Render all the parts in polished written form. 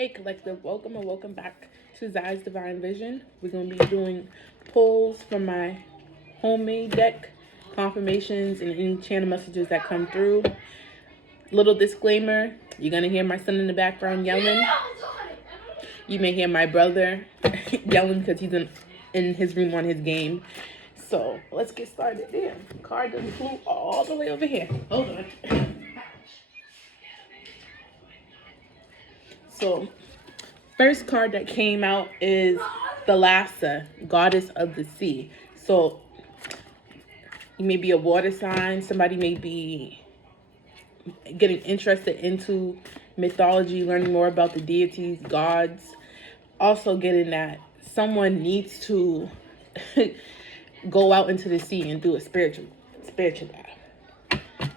Hey collective, welcome and welcome back to Zai's Divine Vision. We're going to be doing pulls from my homemade deck, confirmations, and any channel messages that come through. Little disclaimer, you're going to hear my son in the background yelling. You may hear my brother yelling because he's in his room on his game. So let's get started. There, card done flew all the way over here. Hold on. So, first card that came out is Thalassa, Goddess of the Sea. So, you may be a water sign. Somebody may be getting interested into mythology, learning more about the deities, gods. Also getting that someone needs to go out into the sea and do a spiritual battle.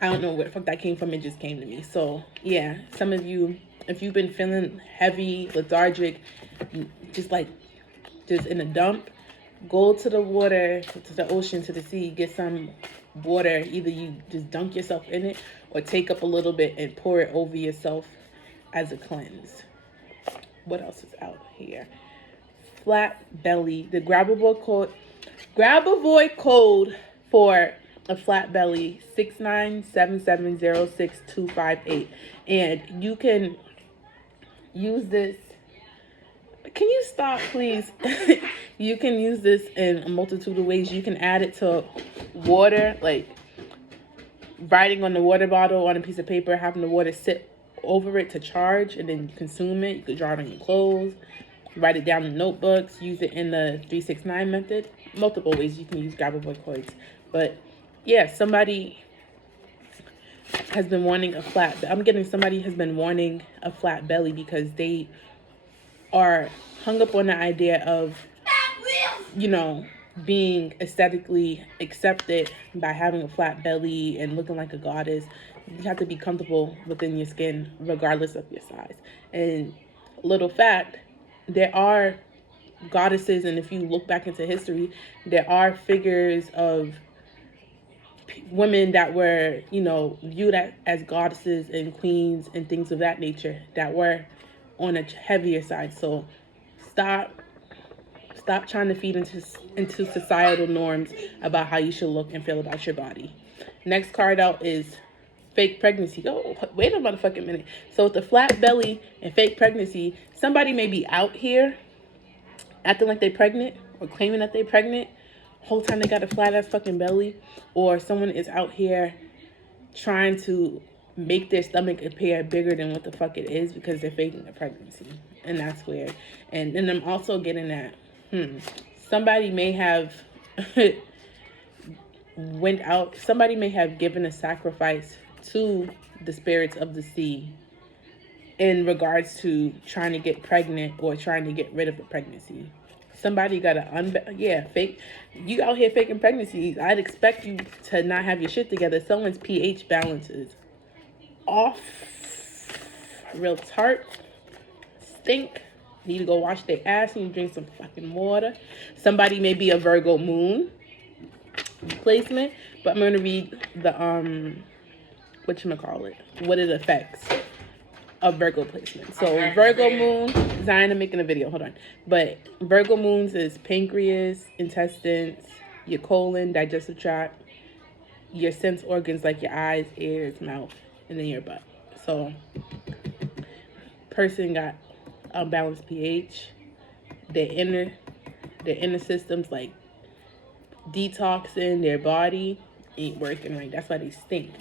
I don't know where the fuck that came from. It just came to me. So, yeah, some of you, if you've been feeling heavy, lethargic, just in a dump, go to the water, to the ocean, to the sea, get some water. Either you just dunk yourself in it or take up a little bit and pour it over yourself as a cleanse. What else is out here? Flat belly. The grab a boy code for a flat belly 697706258, and you can use this. Can you stop, please? You can use this in a multitude of ways. You can add it to water, like writing on the water bottle on a piece of paper, having the water sit over it to charge, and then you consume it. You could draw it on your clothes, write it down in notebooks, use it in the 369 method. Multiple ways you can use Grab-A-Boy coins. But yeah, somebody has been wanting a flat. Somebody has been wanting a flat belly because they are hung up on the idea of, being aesthetically accepted by having a flat belly and looking like a goddess. You have to be comfortable within your skin regardless of your size. And little fact, there are goddesses, and if you look back into history, there are figures of women that were, viewed as goddesses and queens and things of that nature that were on a heavier side. So stop trying to feed into societal norms about how you should look and feel about your body. Next card out is fake pregnancy. Oh, wait a motherfucking minute. So with the flat belly and fake pregnancy, somebody may be out here acting like they're pregnant or claiming that they're pregnant. Whole time they got a flat ass fucking belly. Or someone is out here trying to make their stomach appear bigger than what the fuck it is because they're faking a pregnancy. And that's weird. And then I'm also getting that somebody may have somebody may have given a sacrifice to the spirits of the sea in regards to trying to get pregnant or trying to get rid of a pregnancy. Somebody got fake. You out here faking pregnancies. I'd expect you to not have your shit together. Someone's pH balance is off. Real tart. Stink. Need to go wash their ass. Need to drink some fucking water. Somebody may be a Virgo moon placement, but I'm gonna read the what it affects of Virgo placement. So Virgo moon, Zion, I'm making a video, hold on. But Virgo moons is pancreas, intestines, your colon, digestive tract, your sense organs like your eyes, ears, mouth, and then your butt. So person got unbalanced pH. Their inner systems like detoxing their body ain't working right. That's why they stink.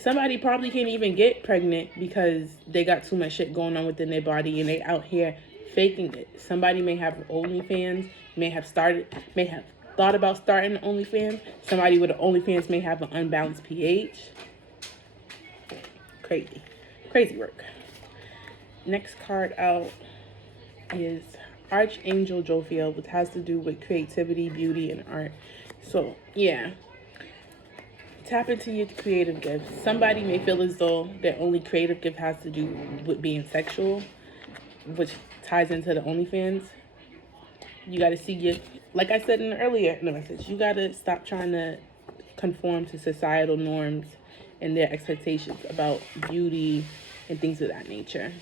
Somebody probably can't even get pregnant because they got too much shit going on within their body and they out here faking it. Somebody may have OnlyFans, may have thought about starting an OnlyFans. Somebody with an OnlyFans may have an unbalanced pH. Crazy work. Next card out is Archangel Jophiel, which has to do with creativity, beauty, and art. So, yeah. Tap into your creative gifts. Somebody may feel as though their only creative gift has to do with being sexual, which ties into the OnlyFans. You got to see like I said earlier in the message, you got to stop trying to conform to societal norms and their expectations about beauty and things of that nature.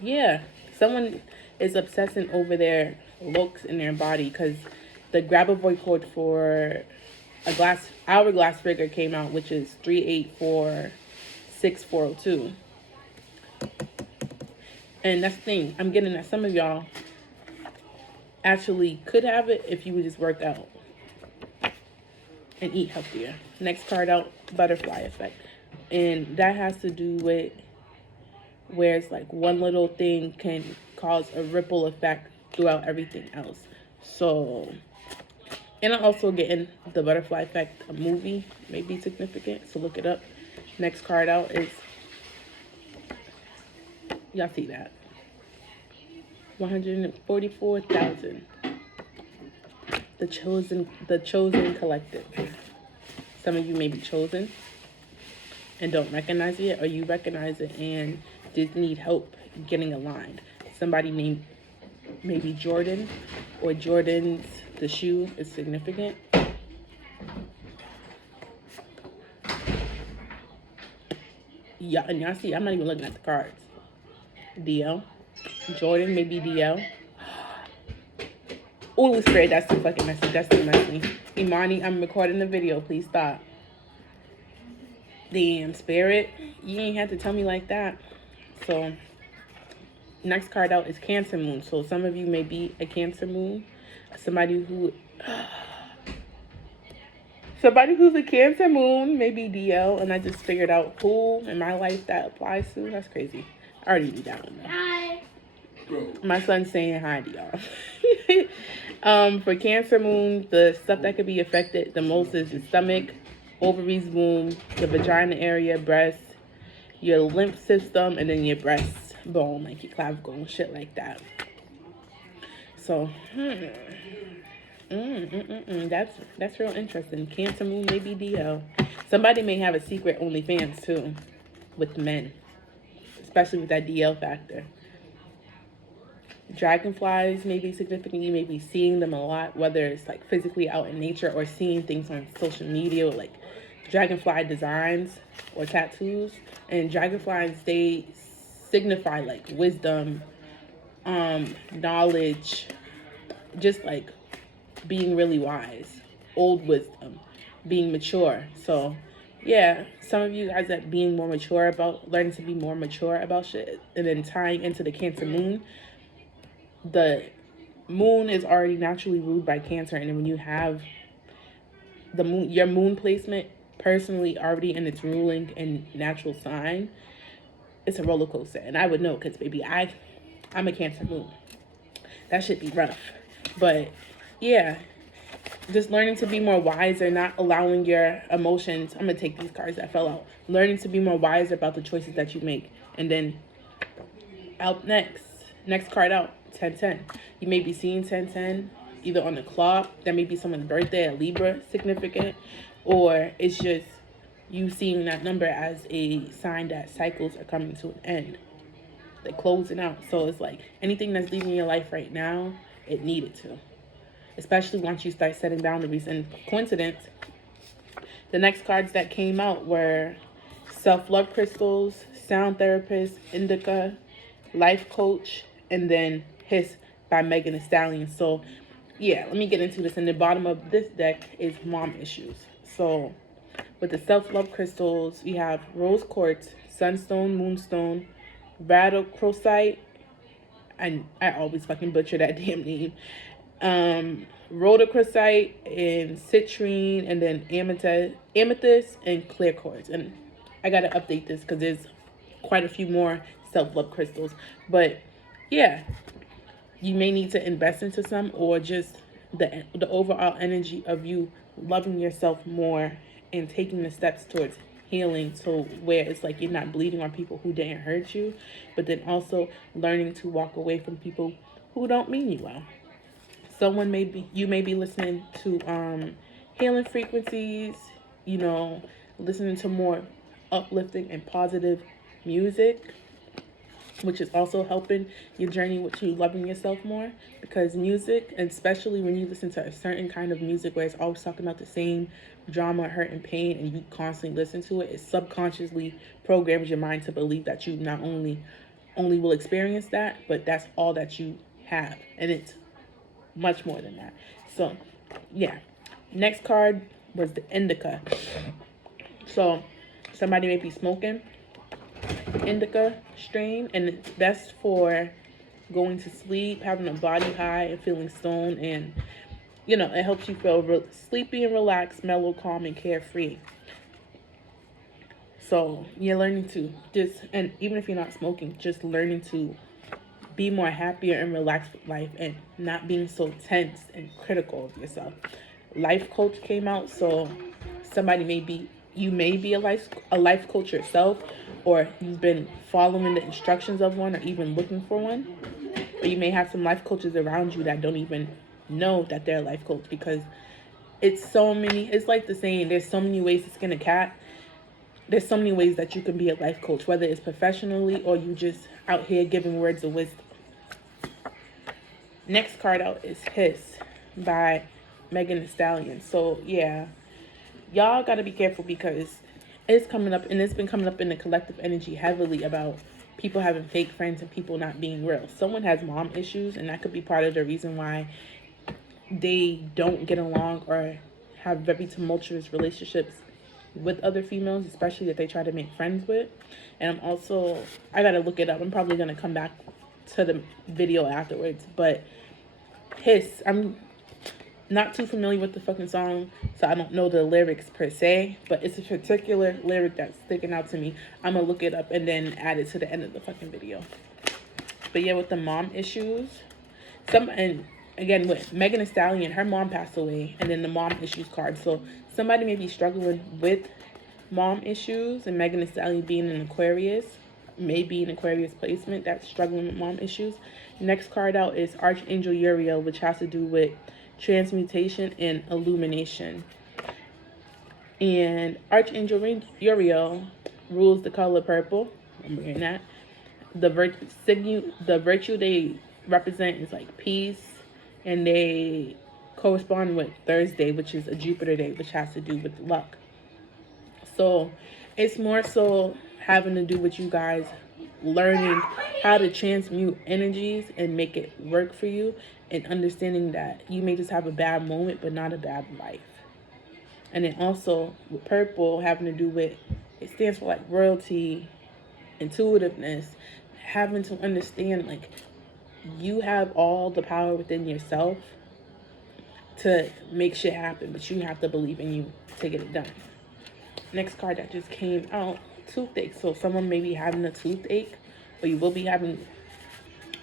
Yeah, someone is obsessing over their looks and their body because the Grabavoy code for a glass hourglass figure came out, which is 3846,402. And that's the thing. I'm getting that some of y'all actually could have it if you would just work out and eat healthier. Next card out, butterfly effect. And that has to do with where it's like one little thing can cause a ripple effect throughout everything else. So, and I'm also getting the butterfly effect, a movie may be significant. So look it up. Next card out is, y'all see that? 144,000. The chosen collective. Some of you may be chosen and don't recognize it, or you recognize it and just need help getting aligned. Somebody named maybe Jordan, or Jordan's the shoe is significant. Yeah, and y'all see, I'm not even looking at the cards. DL, Jordan, maybe DL. Holy Spirit, that's too fucking messy. That's too messy. Imani, I'm recording the video. Please stop. Damn, Spirit, you ain't have to tell me like that. So, next card out is Cancer Moon. So some of you may be a Cancer Moon. Somebody who's a Cancer Moon, maybe DL, and I just figured out who in my life that applies to. That's crazy. I already knew that one though. Hi. My son's saying hi to y'all. For Cancer Moon, the stuff that could be affected the most is the stomach, ovaries, womb, the vagina area, breast, your lymph system, and then your breastbone, like your clavicle and shit like that. So, that's real interesting. Cancer Moon, maybe DL. Somebody may have a secret OnlyFans too, with men, especially with that DL factor. Dragonflies may be significant. You may be seeing them a lot, whether it's like physically out in nature or seeing things on social media, like dragonfly designs or tattoos. And dragonflies, they signify like wisdom, knowledge, just like being really wise, old wisdom, being mature. So yeah, some of you guys that being more mature about, learning to be more mature about shit, and then tying into the Cancer Moon. The moon is already naturally ruled by Cancer, and then when you have the moon, your moon placement personally already in its ruling and natural sign, it's a roller coaster. And I would know because baby, I'm a Cancer Moon. That should be rough. But yeah, just learning to be more wiser, not allowing your emotions. I'm gonna take these cards that fell out. Learning to be more wiser about the choices that you make. And then out next card out, 1010. You may be seeing 1010 either on the clock. That may be someone's birthday, a Libra significant, or it's just you seeing that number as a sign that cycles are coming to an end. They're closing out. So it's like anything that's leaving your life right now, it needed to. Especially once you start setting boundaries. And coincidence, the next cards that came out were self-love crystals, sound therapist, indica, life coach, and then Hiss by Megan Thee Stallion. So yeah, let me get into this. In the bottom of this deck is mom issues. So with the self-love crystals, we have rose quartz, sunstone, moonstone, rhodochrosite, and I always fucking butcher that damn name. Rhodochrosite and citrine, and then amethyst and clear quartz. And I gotta update this because there's quite a few more self-love crystals. But yeah, you may need to invest into some, or just the overall energy of you loving yourself more and taking the steps towards healing, so where it's like you're not bleeding on people who didn't hurt you, but then also learning to walk away from people who don't mean you well. You may be listening to healing frequencies, listening to more uplifting and positive music, which is also helping your journey with you loving yourself more. Because music, and especially when you listen to a certain kind of music where it's always talking about the same drama, hurt, and pain, and you constantly listen to it, it subconsciously programs your mind to believe that you not only only will experience that, but that's all that you have. And it's much more than that. So, yeah. Next card was the indica. So, somebody may be smoking indica strain, and it's best for going to sleep, having a body high, and feeling stoned, and it helps you feel sleepy and relaxed, mellow, calm, and carefree. So you're learning to and even if you're not smoking, just learning to be more happier and relaxed with life, and not being so tense and critical of yourself. Life coach came out, so you may be a life coach yourself, or you've been following the instructions of one, or even looking for one. But you may have some life coaches around you that don't even know that they're a life coach, because it's like the saying, there's so many ways to skin a cat. There's so many ways that you can be a life coach, whether it's professionally or you just out here giving words of wisdom. Next card out is Hiss by Megan Thee Stallion. So yeah, y'all got to be careful, because it's coming up, and it's been coming up in the collective energy heavily, about people having fake friends and people not being real. Someone has mom issues, and that could be part of the reason why they don't get along or have very tumultuous relationships with other females, especially that they try to make friends with. And I gotta look it up. I'm probably gonna come back to the video afterwards. But Hiss, I'm not too familiar with the fucking song, so I don't know the lyrics per se, but it's a particular lyric that's sticking out to me. I'm gonna look it up and then add it to the end of the fucking video. But yeah, with the mom issues, and again, with Megan Thee Stallion, her mom passed away, and then the mom issues card. So somebody may be struggling with mom issues, and Megan Thee Stallion being an Aquarius, may be an Aquarius placement that's struggling with mom issues. Next card out is Archangel Uriel, which has to do with transmutation and illumination. And Archangel Uriel rules the color purple. I'm wearing that. The virtue they represent is like peace, and they correspond with Thursday, which is a Jupiter day, which has to do with luck. So it's more so having to do with you guys learning how to transmute energies and make it work for you, and understanding that you may just have a bad moment but not a bad life. And then also with purple, having to do with, it stands for like royalty, intuitiveness, having to understand like you have all the power within yourself to make shit happen, but you have to believe in you to get it done. Next card that just came out, toothache. So someone may be having a toothache, or you will be having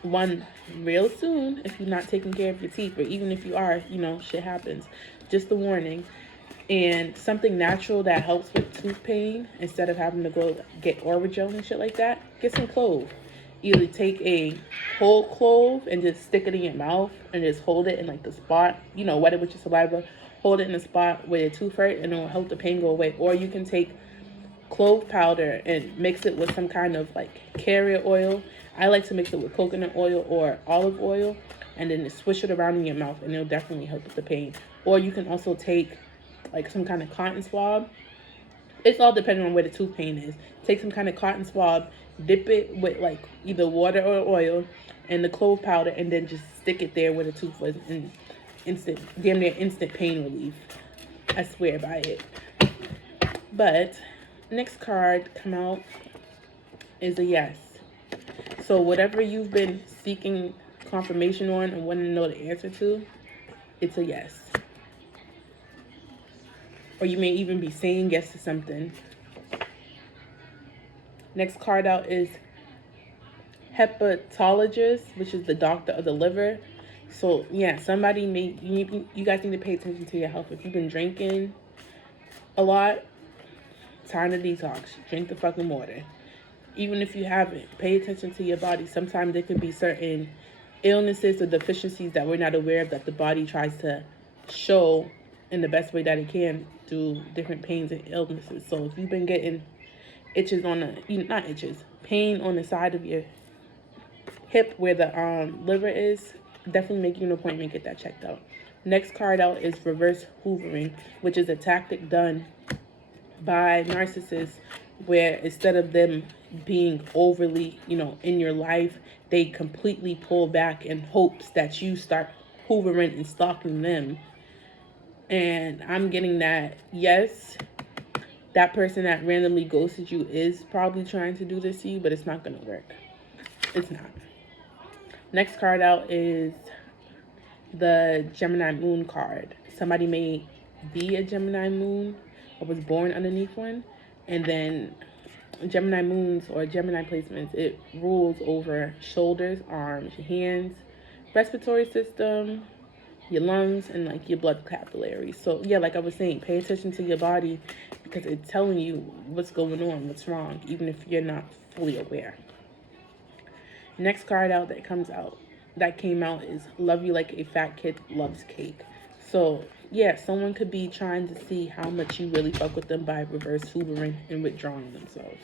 one real soon if you're not taking care of your teeth, or even if you are, shit happens. Just a warning. And something natural that helps with tooth pain, instead of having to go get Orajel and shit like that, get some clove. Either take a whole clove and just stick it in your mouth and just hold it in like the spot, wet it with your saliva, hold it in the spot where your tooth hurt, and it will help the pain go away. Or you can take clove powder and mix it with some kind of like carrier oil. I like to mix it with coconut oil or olive oil, and then swish it around in your mouth, and it'll definitely help with the pain. Or you can also take like some kind of cotton swab. It's all depending on where the tooth pain is. Take some kind of cotton swab, dip it with like either water or oil and the clove powder, and then just stick it there where the tooth was, and damn near instant pain relief. I swear by it. But next card come out is a yes. So whatever you've been seeking confirmation on and wanting to know the answer to, it's a yes. Or you may even be saying yes to something. Next card out is hepatologist, which is the doctor of the liver. So yeah, you guys need to pay attention to your health. If you've been drinking a lot, time to detox. Drink the fucking water. Even if you haven't, pay attention to your body. Sometimes there could be certain illnesses or deficiencies that we're not aware of, that the body tries to show in the best way that it can through different pains and illnesses. So if you've been getting pain on the side of your hip where the liver is, definitely make you an appointment, get that checked out. Next card out is reverse hoovering, which is a tactic done by narcissists where instead of them being overly, in your life, they completely pull back in hopes that you start hoovering and stalking them. And I'm getting that, yes, that person that randomly ghosted you is probably trying to do this to you, but it's not going to work. It's not. Next card out is the Gemini Moon card. Somebody may be a Gemini Moon or was born underneath one. And then Gemini Moons or Gemini placements, it rules over shoulders, arms, your hands, respiratory system, your lungs, and like your blood capillaries. So yeah, like I was saying, pay attention to your body because it's telling you what's going on, what's wrong, even if you're not fully aware. Next card out that came out is Love You Like a Fat Kid Loves Cake. So yeah, someone could be trying to see how much you really fuck with them by reverse hoovering and withdrawing themselves.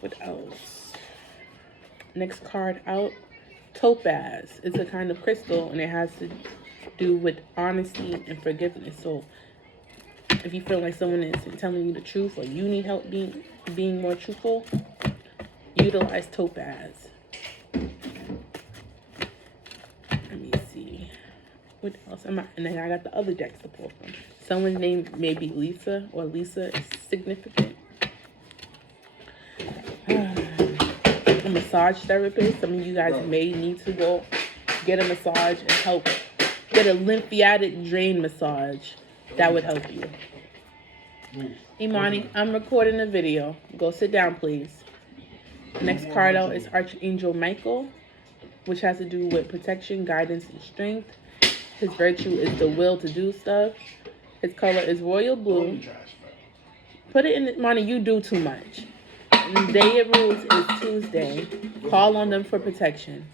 What else? Next card out, Topaz. It's a kind of crystal and it has to do with honesty and forgiveness. So if you feel like someone is telling you the truth or you need help being more truthful, utilize Topaz. Let me see. What else am I? And then I got the other decks to pull from. Someone's name may be Lisa, or Lisa is significant. A massage therapist. Some of you guys may need to go get a massage and help get a lymphatic drain massage. That would help you. Imani, I'm recording a video. Go sit down, please. Next card out is Archangel Michael, which has to do with protection, guidance, and strength. His virtue is the will to do stuff. His color is royal blue. Put it in, Imani, you do too much. The day it rules is Tuesday. Call on them for protection.